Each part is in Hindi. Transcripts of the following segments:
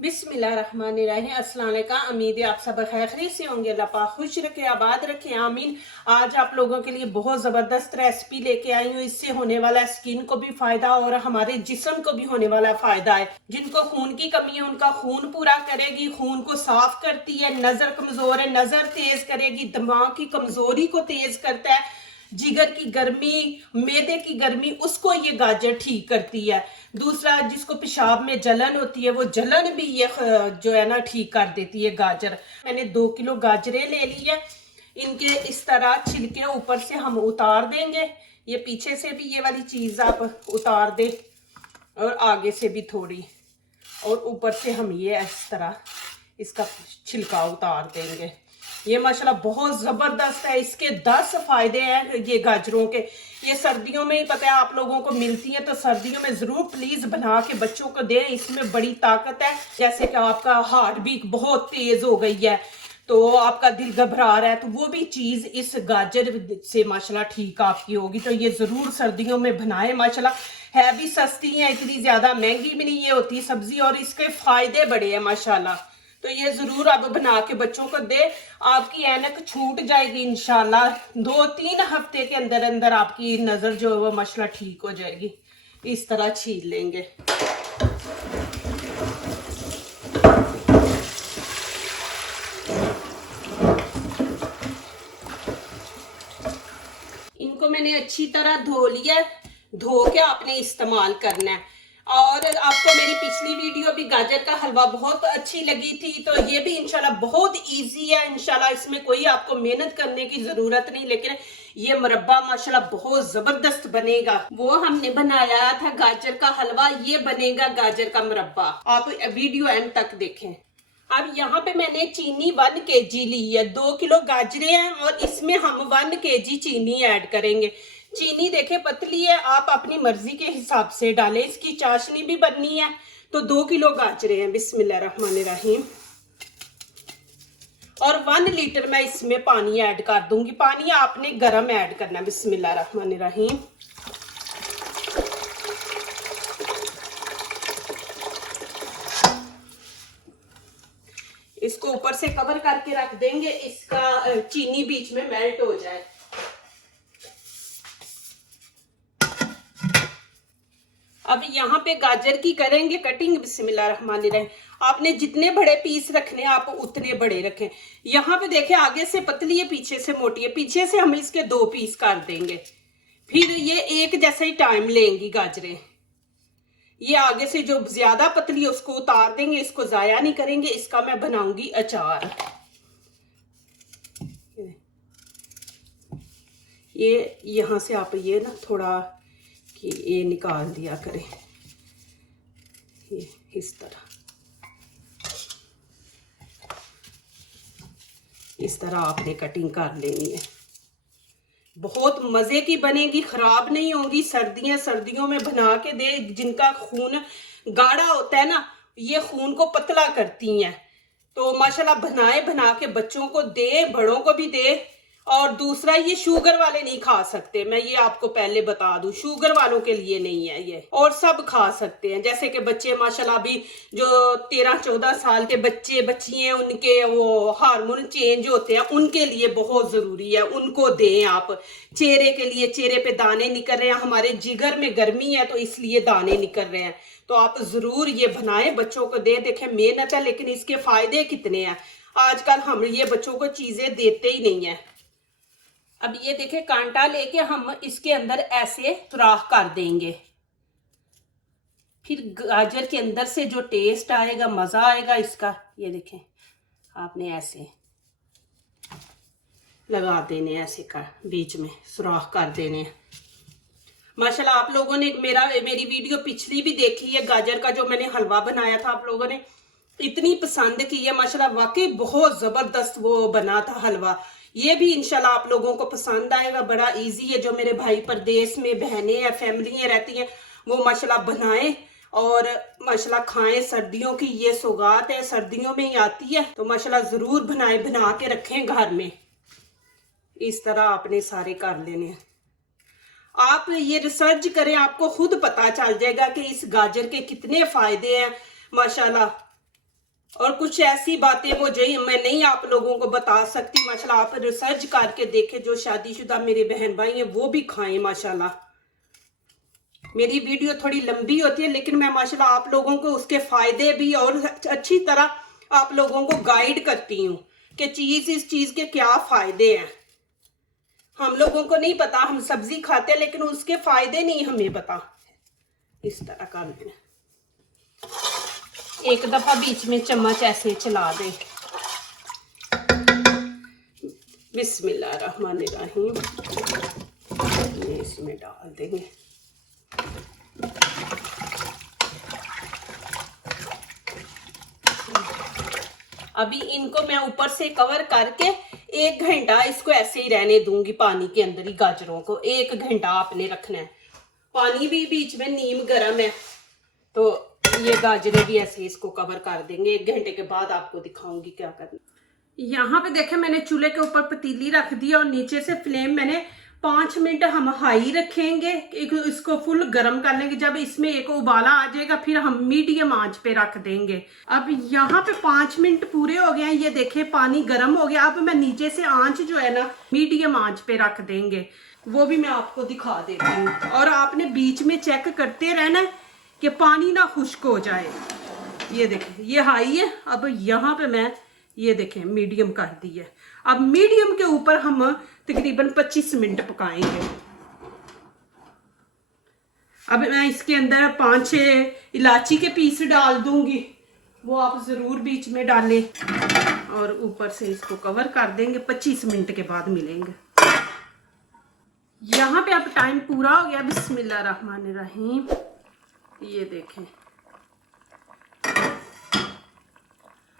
बिस्मिल्लाहिर्रहमानिर्रहीम। अस्सलाम वालेकुम। उम्मीद है आप सब खैर से होंगे। अल्लाह पाक खुश रखे, आबाद रखे, आमीन। आज आप लोगों के लिए बहुत ज़बरदस्त रेसिपी लेके आई हूँ। इससे होने वाला स्किन को भी फायदा और हमारे जिस्म को भी होने वाला फायदा है। जिनको खून की कमी है उनका खून पूरा करेगी, खून को साफ करती है। नजर कमजोर है, नजर तेज करेगी, दिमाग की कमजोरी को तेज करता है, जिगर की गर्मी, मैदे की गर्मी, उसको ये गाजर ठीक करती है। दूसरा, जिसको पेशाब में जलन होती है वो जलन भी ये जो है ना ठीक कर देती है गाजर। मैंने 2 किलो गाजरें ले ली है। इनके इस तरह छिलके ऊपर से हम उतार देंगे। ये पीछे से भी ये वाली चीज आप उतार दे और आगे से भी थोड़ी, और ऊपर से हम ये इस तरह इसका छिलका उतार देंगे। ये माशाल्लाह बहुत जबरदस्त है। इसके 10 फायदे हैं ये गाजरों के। ये सर्दियों में ही पता है आप लोगों को मिलती है, तो सर्दियों में जरूर प्लीज बना के बच्चों को दें। इसमें बड़ी ताकत है। जैसे कि आपका हार्ट बीट बहुत तेज हो गई है तो आपका दिल घबरा रहा है, तो वो भी चीज इस गाजर से माशाल्लाह ठीक आपकी होगी। तो ये जरूर सर्दियों में बनाएं। माशाल्लाह है भी सस्ती है, इतनी ज्यादा महंगी भी नहीं ये होती सब्जी, और इसके फायदे बड़े हैं माशाल्लाह। तो ये जरूर आप बना के बच्चों को दे। आपकी ऐनक छूट जाएगी इंशाल्लाह। 2-3 हफ्ते के अंदर अंदर आपकी नजर जो है वो माशाल्लाह ठीक हो जाएगी। इस तरह छील लेंगे। इनको मैंने अच्छी तरह धो लिया। धो के आपने इस्तेमाल करना है। और आपको मेरी पिछली वीडियो भी गाजर का हलवा बहुत अच्छी लगी थी, तो ये भी इंशाल्लाह बहुत इजी है। इंशाल्लाह इसमें कोई आपको मेहनत करने की जरूरत नहीं, लेकिन ये मुरब्बा माशाल्लाह बहुत जबरदस्त बनेगा। वो हमने बनाया था गाजर का हलवा, ये बनेगा गाजर का मुरब्बा। आप वीडियो एंड तक देखें। अब यहाँ पे मैंने चीनी 1 kg ली है। 2 किलो गाजरे हैं और इसमें हम 1 kg चीनी ऐड करेंगे। चीनी देखे पतली है, आप अपनी मर्जी के हिसाब से डालें। इसकी चाशनी भी बननी है। तो 2 किलो गाजरे हैं। बिस्मिल्लाहिर्रहमानिर्रहीम। और 1 लीटर मैं इसमें पानी ऐड कर दूंगी। पानी आपने गर्म ऐड करना है। बिस्मिल्लाहिर्रहमानिर्रहीम। इसको ऊपर से कवर करके रख देंगे, इसका चीनी बीच में मेल्ट हो जाए। अब यहाँ पे गाजर की करेंगे कटिंग। बिस्मिल्लाहिर्रहमानिर्रहीम। आपने जितने बड़े पीस रखने आप उतने बड़े रखें। यहाँ पे देखें आगे से पतली है, पीछे से मोटी है। पीछे से हम इसके 2 पीस कर देंगे। फिर ये एक जैसा ही टाइम लेंगी गाजरें। ये आगे से जो ज्यादा पतली है उसको उतार देंगे, इसको जाया नहीं करेंगे। इसका मैं बनाऊंगी अचार। ये यहां से आप ये ना थोड़ा कि ये निकाल दिया करें, ये इस तरह आपने कटिंग कर लेनी है। बहुत मजे की बनेगी, खराब नहीं होगी। सर्दियों में बना के दे। जिनका खून गाढ़ा होता है ना, ये खून को पतला करती हैं। तो माशाल्लाह बना के बच्चों को दे, बड़ों को भी दे। और दूसरा, ये शुगर वाले नहीं खा सकते, मैं ये आपको पहले बता दूं। शुगर वालों के लिए नहीं है ये, और सब खा सकते हैं। जैसे कि बच्चे माशाल्लाह अभी जो 13-14 साल के बच्चे बच्चियां, उनके वो हार्मोन चेंज होते हैं, उनके लिए बहुत जरूरी है। उनको दें आप। चेहरे के लिए, चेहरे पे दाने निकल रहे हैं, हमारे जिगर में गर्मी है तो इसलिए दाने निकल रहे हैं, तो आप जरूर ये बनाएं, बच्चों को दे। देखें मेहनत है लेकिन इसके फायदे कितने हैं। आजकल हम ये बच्चों को चीजें देते ही नहीं है। अब ये देखें कांटा लेके हम इसके अंदर ऐसे सुराख कर देंगे। फिर गाजर के अंदर से जो टेस्ट आएगा, मजा आएगा इसका। ये देखें आपने ऐसे लगा देने, ऐसे कर बीच में सुराख कर देने। माशाल्लाह आप लोगों ने मेरी वीडियो पिछली भी देखी है, गाजर का जो मैंने हलवा बनाया था, आप लोगों ने इतनी पसंद की है। माशाल्लाह वाकई बहुत जबरदस्त वो बना था हलवा। ये भी इंशाल्लाह आप लोगों को पसंद आएगा। बड़ा इजी है। जो मेरे भाई परदेश में बहनें या फैमिलियां रहती हैं वो माशाल्लाह बनाएं और माशाल्लाह खाएं। सर्दियों की ये सौगात है, सर्दियों में ही आती है, तो माशाल्लाह जरूर बनाएं, बना के रखें घर में। इस तरह आपने सारे कर लेने हैं। आप ये रिसर्च करें, आपको खुद पता चल जाएगा कि इस गाजर के कितने फायदे हैं माशाल्लाह। और कुछ ऐसी बातें मैं नहीं आप लोगों को बता सकती। माशाल्लाह आप रिसर्च करके देखें, जो शादीशुदा मेरे बहन भाई हैं वो भी खाएं माशाल्लाह। मेरी वीडियो थोड़ी लंबी होती है, लेकिन मैं माशाल्लाह आप लोगों को उसके फायदे भी और अच्छी तरह आप लोगों को गाइड करती हूँ कि इस चीज के क्या फायदे हैं। हम लोगों को नहीं पता, हम सब्जी खाते हैं लेकिन उसके फायदे नहीं हमें पता। इस तरह का एक दफा बीच में चम्मच ऐसे चला दे। बिस्मिल्लाहिर्रहमानिर्रहीम, ये इसमें डाल देंगे। अभी इनको मैं ऊपर से कवर करके 1 घंटा इसको ऐसे ही रहने दूंगी पानी के अंदर ही। गाजरों को 1 घंटा आपने रखना है। पानी भी बीच में नीम गर्म है, तो ये गाजरें भी ऐसे इसको कवर कर देंगे। 1 घंटे के बाद आपको दिखाऊंगी क्या करना। यहाँ पे देखे मैंने चूल्हे के ऊपर पतीली रख दी और नीचे से फ्लेम मैंने 5 मिनट हम हाई रखेंगे, इसको फुल गर्म कर लेंगे। जब इसमें एक उबाला आ जाएगा फिर हम मीडियम आंच पे रख देंगे। अब यहाँ पे 5 मिनट पूरे हो गए हैं, ये देखे पानी गर्म हो गया। अब मैं नीचे से आंच जो है ना मीडियम आंच पे रख देंगे, वो भी मैं आपको दिखा देती हूँ। और आपने बीच में चेक करते रहना कि पानी ना खुश्क हो जाए। ये देखें ये हाई है, अब यहाँ पे मैं ये देखें मीडियम कर दी है। अब मीडियम के ऊपर हम तकरीबन 25 मिनट पकाएंगे। अब मैं इसके अंदर 5-6 इलायची के पीस डाल दूंगी, वो आप जरूर बीच में डालें और ऊपर से इसको कवर कर देंगे। 25 मिनट के बाद मिलेंगे। यहाँ पे अब टाइम पूरा हो गया। बिस्मिल्लाहिर्रहमानिर्रहीम, ये देखें।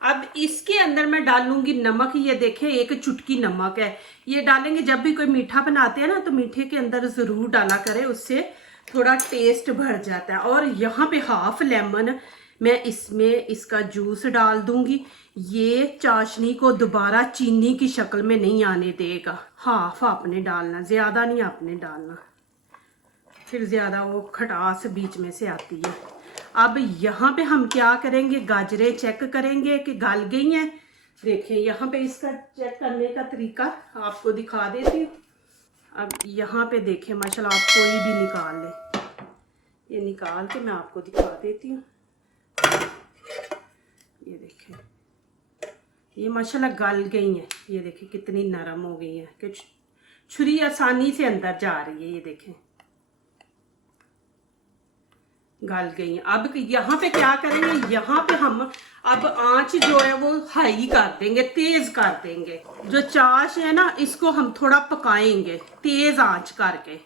अब इसके अंदर मैं डालूंगी नमक। ये देखें 1 चुटकी नमक है, ये डालेंगे। जब भी कोई मीठा बनाते हैं ना तो मीठे के अंदर जरूर डाला करें, उससे थोड़ा टेस्ट बढ़ जाता है। और यहाँ पे हाफ लेमन मैं इसमें इसका जूस डाल दूंगी। ये चाशनी को दोबारा चीनी की शक्ल में नहीं आने देगा। हाफ आपने डालना, ज्यादा नहीं आपने डालना, फिर ज्यादा वो खटास बीच में से आती है। अब यहाँ पे हम क्या करेंगे, गाजरें चेक करेंगे कि गल गई हैं। देखिए यहाँ पे इसका चेक करने का तरीका आपको दिखा देती हूँ। अब यहाँ पे देखें माशाल्लाह, आप कोई भी निकाल ले, ये निकाल के मैं आपको दिखा देती हूँ। ये देखें ये माशाल्लाह गल गई हैं। ये देखें कितनी नरम हो गई है कि छुरी आसानी से अंदर जा रही है। ये देखें गल गई हैं। अब यहाँ पे क्या करेंगे, यहाँ पे हम अब आंच जो है वो हाई कर देंगे, तेज कर देंगे। जो चाश है ना इसको हम थोड़ा पकाएंगे तेज आंच करके।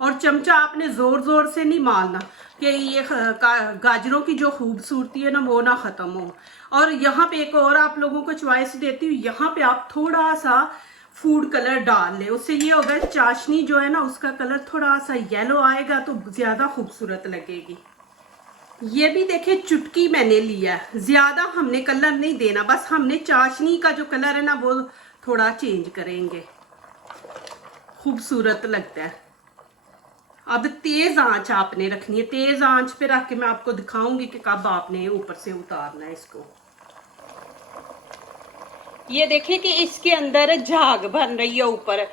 और चमचा आपने जोर जोर से नहीं मारना कि ये गाजरों की जो खूबसूरती है ना वो ना खत्म हो। और यहाँ पे एक और आप लोगों को चॉइस देती हूँ, यहाँ पे आप थोड़ा सा फूड कलर डाल ले। उससे ये होगा चाशनी जो है ना उसका कलर थोड़ा सा येलो आएगा तो ज्यादा खूबसूरत लगेगी। ये भी देखिए चुटकी मैंने लिया है, ज्यादा हमने कलर नहीं देना, बस हमने चाशनी का जो कलर है ना वो थोड़ा चेंज करेंगे, खूबसूरत लगता है। अब तेज आंच आपने रखनी है, तेज आंच पे रख के मैं आपको दिखाऊंगी कि कब आपने ऊपर से उतारना है इसको। ये देखिए कि इसके अंदर झाग बन रही है ऊपर,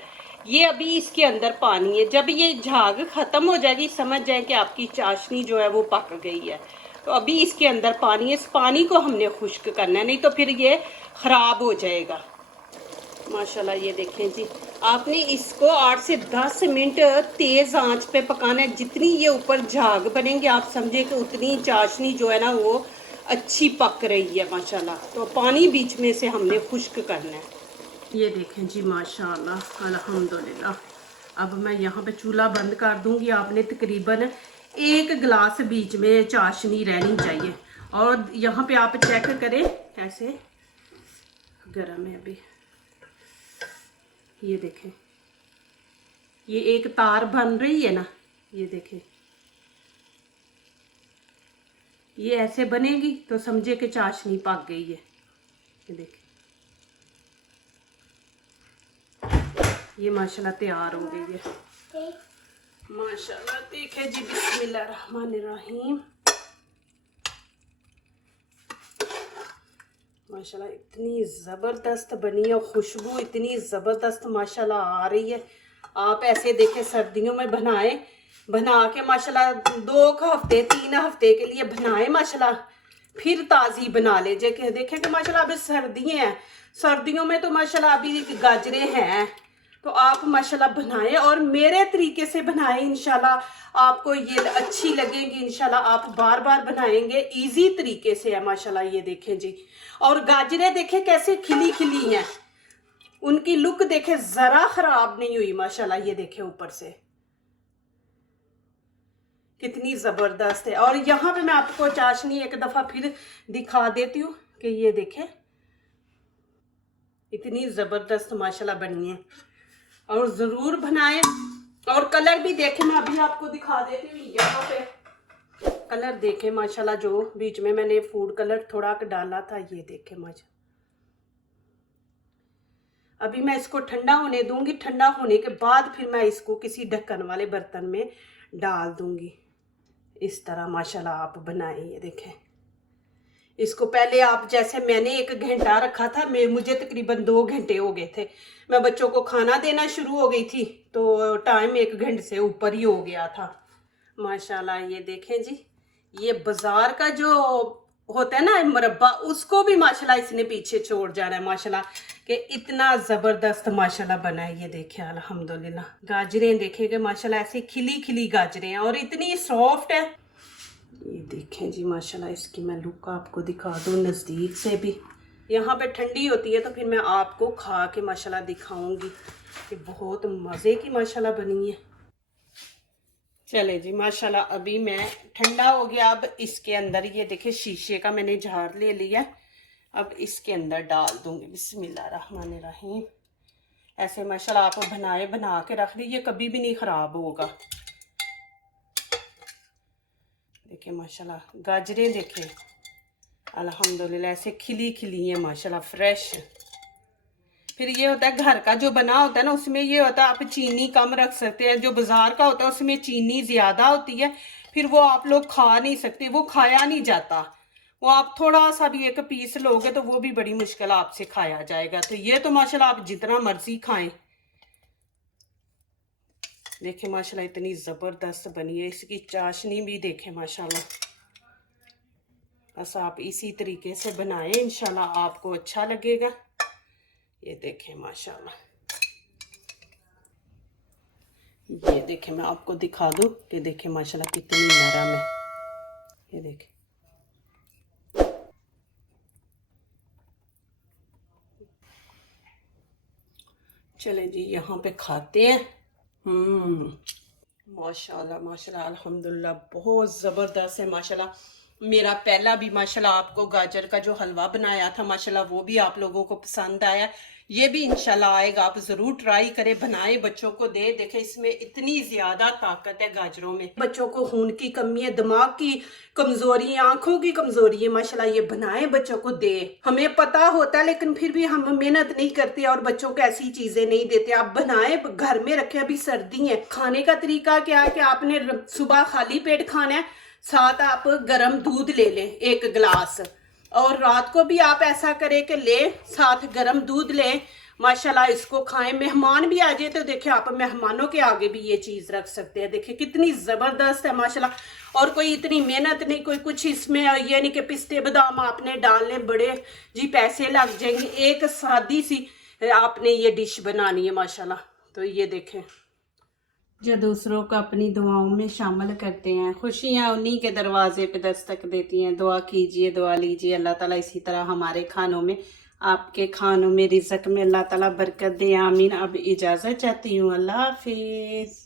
ये अभी इसके अंदर पानी है। जब ये झाग खत्म हो जाएगी समझ जाए कि आपकी चाशनी जो है वो पक गई है। तो अभी इसके अंदर पानी है, इस पानी को हमने खुश्क करना है, नहीं तो फिर ये खराब हो जाएगा। माशाल्लाह ये देखें जी, आपने इसको 8 से 10 मिनट तेज आंच पे पकाना है। जितनी ये ऊपर झाग बनेंगे आप समझे कि उतनी चाशनी जो है ना वो अच्छी पक रही है माशाल्लाह। तो पानी बीच में से हमने खुश्क करना है। ये देखें जी माशाल्लाह अल्हम्दुलिल्लाह। अब मैं यहाँ पे चूल्हा बंद कर दूंगी। आपने तकरीबन 1 गिलास बीच में चाशनी रहनी चाहिए। और यहाँ पे आप चेक करें कैसे गर्म है अभी। ये देखें ये एक तार बन रही है ना, ये देखें ये ऐसे बनेगी तो समझे कि चाशनी पक गई है। ये देखें ये माशाल्लाह तैयार हो गई है माशाल्लाह। देखे जी बिस्मिल्लाहिर्रहमानिर्रहीम। माशाल्लाह इतनी ज़बरदस्त बनी है, खुशबू इतनी ज़बरदस्त माशाल्लाह आ रही है। आप ऐसे देखें सर्दियों में बनाएं, बना के माशाल्लाह 2 हफ्ते 3 हफ्ते के लिए बनाएं माशाल्लाह, फिर ताज़ी बना ले। देखें कि माशाल्लाह अभी सर्दियाँ हैं, सर्दियों में तो माशाल्लाह अभी गाजरें हैं, तो आप माशाल्लाह बनाएं और मेरे तरीके से बनाएं। इंशाल्लाह आपको ये अच्छी लगेंगी, इंशाल्लाह आप बार बार बनाएंगे। इजी तरीके से है माशाल्लाह। ये देखें जी, और गाजरें देखें कैसे खिली खिली हैं, उनकी लुक देखें जरा खराब नहीं हुई माशाल्लाह। ये देखें ऊपर से कितनी जबरदस्त है। और यहाँ पे मैं आपको चाशनी एक दफा फिर दिखा देती हूँ कि ये देखें इतनी जबरदस्त माशाल्लाह बनी है, और जरूर बनाएं। और कलर भी देखें, मैं अभी आपको दिखा देती हूँ। यहाँ पे कलर देखें माशाल्लाह, जो बीच में मैंने फूड कलर थोड़ा डाला था, ये देखें माशाल्लाह। अभी मैं इसको ठंडा होने दूंगी, ठंडा होने के बाद फिर मैं इसको किसी ढक्कन वाले बर्तन में डाल दूंगी। इस तरह माशाल्लाह आप बनाएं। ये देखें, इसको पहले आप जैसे मैंने 1 घंटा रखा था, मुझे तकरीबन 2 घंटे हो गए थे। मैं बच्चों को खाना देना शुरू हो गई थी तो टाइम 1 घंटे से ऊपर ही हो गया था माशाल्लाह। ये देखें जी, ये बाजार का जो होता है ना मुरब्बा, उसको भी माशाल्लाह इसने पीछे छोड़ जाना है माशाल्लाह, कि इतना ज़बरदस्त माशाल्लाह बना है। ये देखें अल्हम्दुलिल्लाह, गाजरें देखेंगे माशाल्लाह ऐसी खिली खिली गाजरें हैं और इतनी सॉफ्ट है। ये देखें जी माशाल्लाह, इसकी मैं लुक आपको दिखा दूँ नज़दीक से भी। यहाँ पे ठंडी होती है तो फिर मैं आपको खा के माशाल्लाह दिखाऊंगी कि बहुत मज़े की माशाल्लाह बनी है। चले जी माशाल्लाह, अभी मैं ठंडा हो गया। अब इसके अंदर ये देखे शीशे का मैंने जार ले लिया, अब इसके अंदर डाल दूंगी। बिस्मिल्लाहिर्रहमानिर्रहीम। ऐसे माशाल्लाह आप बना के रख लीजिए, कभी भी नहीं ख़राब होगा। देखिए माशाल्लाह गाजरें देखें अल्हम्दुलिल्लाह ऐसे खिली खिली है माशाल्लाह, फ्रेश। फिर ये होता है घर का जो बना होता है ना, उसमें ये होता है आप चीनी कम रख सकते हैं। जो बाजार का होता है उसमें चीनी ज़्यादा होती है, फिर वो आप लोग खा नहीं सकते, वो खाया नहीं जाता। वो आप थोड़ा सा भी 1 पीस लोगे तो वो भी बड़ी मुश्किल आपसे खाया जाएगा। तो ये तो माशाल्लाह आप जितना मर्जी खाएं। देखें माशाल्लाह इतनी ज़बरदस्त बनी है। इसकी चाशनी भी देखें माशाल्लाह। बस आप इसी तरीके से बनाएं, इंशाल्लाह आपको अच्छा लगेगा। ये देखें माशाल्लाह, ये देखें मैं आपको दिखा दूं कि देखें माशाल्लाह कितनी नरम है। ये देखें, चलें जी यहाँ पे खाते हैं। माशाल्लाह माशाल्लाह अल्हम्दुलिल्लाह बहुत ज़बरदस्त है माशाल्लाह। मेरा पहला भी माशाल्लाह आपको गाजर का जो हलवा बनाया था माशाल्लाह, वो भी आप लोगों को पसंद आया। ये भी इंशाल्लाह आएगा, आप ज़रूर ट्राई करें, बनाएं, बच्चों को दे। देखें इसमें इतनी ज़्यादा ताकत है गाजरों में। बच्चों को खून की कमी है, दिमाग की कमज़ोरी है, आँखों की कमज़ोरी है माशाल्लाह, ये बनाएं बच्चों को दे। हमें पता होता है लेकिन फिर भी हम मेहनत नहीं करते और बच्चों को ऐसी चीज़ें नहीं देते। आप बनाएं, घर में रखें, अभी सर्दी है। खाने का तरीका क्या है कि आपने सुबह खाली पेट खाना है, साथ आप गर्म दूध ले लें 1 गिलास, और रात को भी आप ऐसा करें कि ले साथ गर्म दूध लें माशाल्लाह, इसको खाएं। मेहमान भी आ जाए तो देखिए आप मेहमानों के आगे भी ये चीज़ रख सकते हैं। देखिए कितनी ज़बरदस्त है माशाल्लाह, और कोई इतनी मेहनत नहीं, कोई कुछ इसमें ये नहीं कि पिस्ते बादाम आपने डालने बड़े जी पैसे लग जाएंगे। एक सादी सी आपने ये डिश बनानी है माशाल्लाह। तो ये देखें, जो दूसरों को अपनी दुआओं में शामिल करते हैं, खुशियाँ उन्हीं के दरवाजे पे दस्तक देती हैं। दुआ कीजिए, दुआ लीजिए, अल्लाह ताला इसी तरह हमारे खानों में, आपके खानों में, रिज़्क़ में अल्लाह ताला बरकत दे, आमीन। अब इजाज़त चाहती हूँ, अल्लाह हाफिज़।